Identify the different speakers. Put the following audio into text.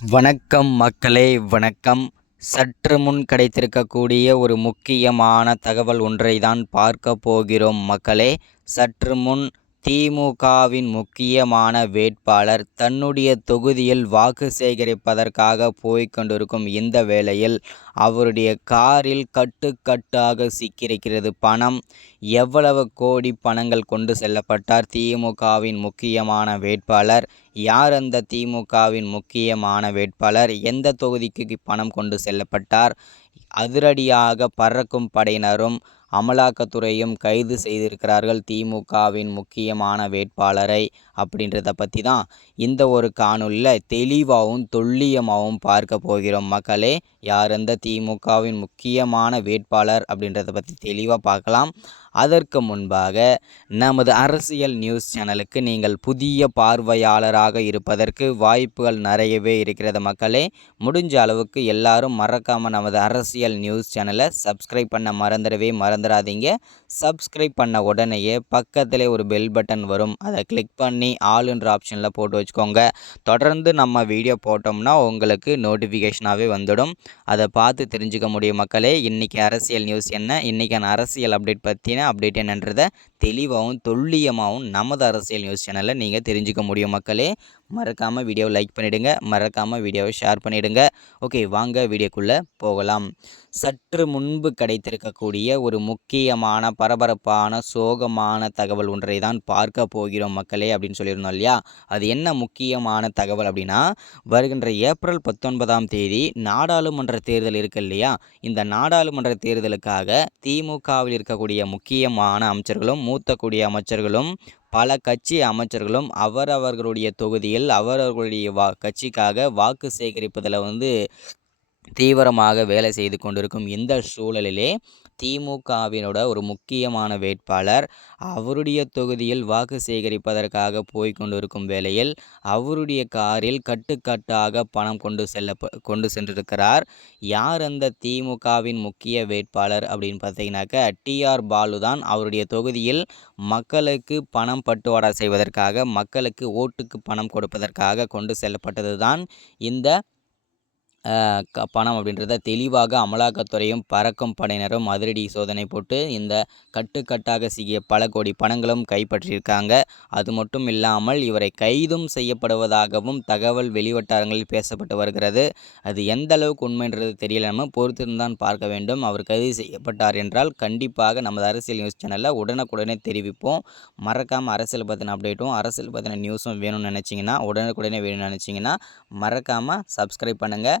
Speaker 1: வணக்கம் மக்களே வணக்கம். சற்று முன் கிடைத்திருக்கக்கூடிய ஒரு முக்கியமான தகவல் ஒன்றை தான் பார்க்க போகிறோம் மக்களே. சற்று முன் திமுகவின் முக்கியமான வேட்பாளர் தன்னுடைய தொகுதியில் வாக்கு சேகரிப்பதற்காக போய்க் கொண்டிருக்கும் இந்த வேளையில் அவருடைய காரில் கட்டுக்கட்டாக சிக்கியிருக்கிறது பணம். எவ்வளவு கோடி பணங்கள் கொண்டு செல்லப்பட்டார் திமுகவின் முக்கியமான வேட்பாளர்? யார் அந்த திமுகவின் முக்கியமான வேட்பாளர்? எந்த தொகுதிக்கு பணம் கொண்டு செல்லப்பட்டார்? அதிரடியாக பறக்கும் படையினரும் அமலாக்கத்துறையும் கைது செய்திருக்கிறார்கள். திமுகவின் முக்கியமான வேட்பாளரை அப்படின்றத பற்றி தான் இந்த ஒரு காணொலியில் தெளிவாகவும் துல்லியமாகவும் பார்க்க போகிறோம். மக்களே யார் எந்த திமுகவின் முக்கியமான வேட்பாளர் அப்படின்றத பற்றி தெளிவாக பார்க்கலாம். அதற்கு முன்பாக நமது அரசியல் நியூஸ் சேனலுக்கு நீங்கள் புதிய பார்வையாளராக இருப்பதற்கு வாய்ப்புகள் நிறையவே இருக்கிறது மக்களே. முடிஞ்ச அளவுக்கு எல்லாரும் மறக்காமல் நமது அரசியல் நியூஸ் சேனலை சப்ஸ்கிரைப் பண்ண மறந்துடவே மறந்துடாதீங்க. சப்ஸ்கிரைப் பண்ண உடனேயே பக்கத்திலே ஒரு பெல் பட்டன் வரும். அதை கிளிக் பண்ணி ஆளுன்ற ஆப்ஷனில் போட்டு வச்சுக்கோங்க. தொடர்ந்து நம்ம வீடியோ போட்டோம்னா உங்களுக்கு நோட்டிஃபிகேஷனாகவே வந்துடும். அதை பார்த்து தெரிஞ்சுக்க முடியும் மக்களே. இன்றைக்கி அரசியல் நியூஸ் என்ன? இன்றைக்கான அரசியல் அப்டேட் பற்றின அப்டேட் என்னன்றதை தெளிவாகவும் துல்லியமாகவும் நமது அரசியல் நியூஸ் சேனலில் நீங்கள் தெரிஞ்சுக்க முடியும் மக்களே. மறக்காமல் வீடியோவை லைக் பண்ணிவிடுங்க மறக்காமல் வீடியோவை ஷேர் பண்ணிவிடுங்க ஓகே வாங்க வீடியோக்குள்ளே போகலாம். சற்று முன்பு கிடைத்திருக்கக்கூடிய ஒரு முக்கியமான பரபரப்பான சோகமான தகவல் ஒன்றை தான் பார்க்க போகிறோம் மக்களே அப்படின்னு சொல்லியிருந்தோம் இல்லையா? அது என்ன முக்கியமான தகவல் அப்படின்னா வருகின்ற ஏப்ரல் பத்தொன்பதாம் தேதி நாடாளுமன்ற தேர்தல் இருக்கு இல்லையா? இந்த நாடாளுமன்ற தேர்தலுக்காக திமுகவில் இருக்கக்கூடிய முக்கியமான அமைச்சர்களும் மூத்தக்கூடிய அமைச்சர்களும் பல கட்சி அமைச்சர்களும் அவரவர்களுடைய தொகுதியில் அவரவர்களுடைய வா கட்சிக்காக வாக்கு சேகரிப்பதில் வந்து தீவிரமாக வேலை செய்து கொண்டிருக்கும் இந்த சூழலிலே திமுகவினோட ஒரு முக்கியமான வேட்பாளர். அவருடைய தொகுதியில் வாக்கு சேகரிப்பதற்காக போய் கொண்டிருக்கும் வேளையில் அவருடைய காரில் கட்டுக்கட்டாக பணம் கொண்டு செல்ல கொண்டு சென்றிருக்கிறார். யார் அந்த திமுகவின் முக்கிய வேட்பாளர் அப்படின்னு பார்த்தீங்கன்னாக்க டிஆர் பாலு தான் அவருடைய தொகுதியில் மக்களுக்கு பணம் பட்டுவாடா செய்வதற்காக மக்களுக்கு ஓட்டுக்கு பணம் கொடுப்பதற்காக கொண்டு செல்லப்பட்டது தான் இந்த பணம் அப்படின்றத தெளிவாக அமலாக்கத்துறையும் பறக்கும் படையினரும் அதிரடி சோதனை போட்டு இந்த கட்டுக்கட்டாக சிக்கிய பல கோடி பணங்களும் கைப்பற்றியிருக்காங்க. அது மட்டும் இல்லாமல் இவரை கைதும் செய்யப்படுவதாகவும் தகவல் வெளிவட்டாரங்களில் பேசப்பட்டு வருகிறது. அது எந்த அளவுக்கு உண்மைன்றது தெரியல. நம்ம பொறுத்திருந்தான் பார்க்க வேண்டும். அவர் கைது செய்யப்பட்டார் என்றால் கண்டிப்பாக நமது அரசியல் நியூஸ் சேனலில் உடனுக்குடனே தெரிவிப்போம். மறக்காமல் அரசியல் பற்றின அப்டேட்டும் அரசியல் பற்றின நியூஸும் வேணும்னு நினச்சிங்கன்னா உடனுக்குடனே வேணும்னு நினச்சிங்கன்னா மறக்காமல் சப்ஸ்கிரைப் பண்ணுங்கள்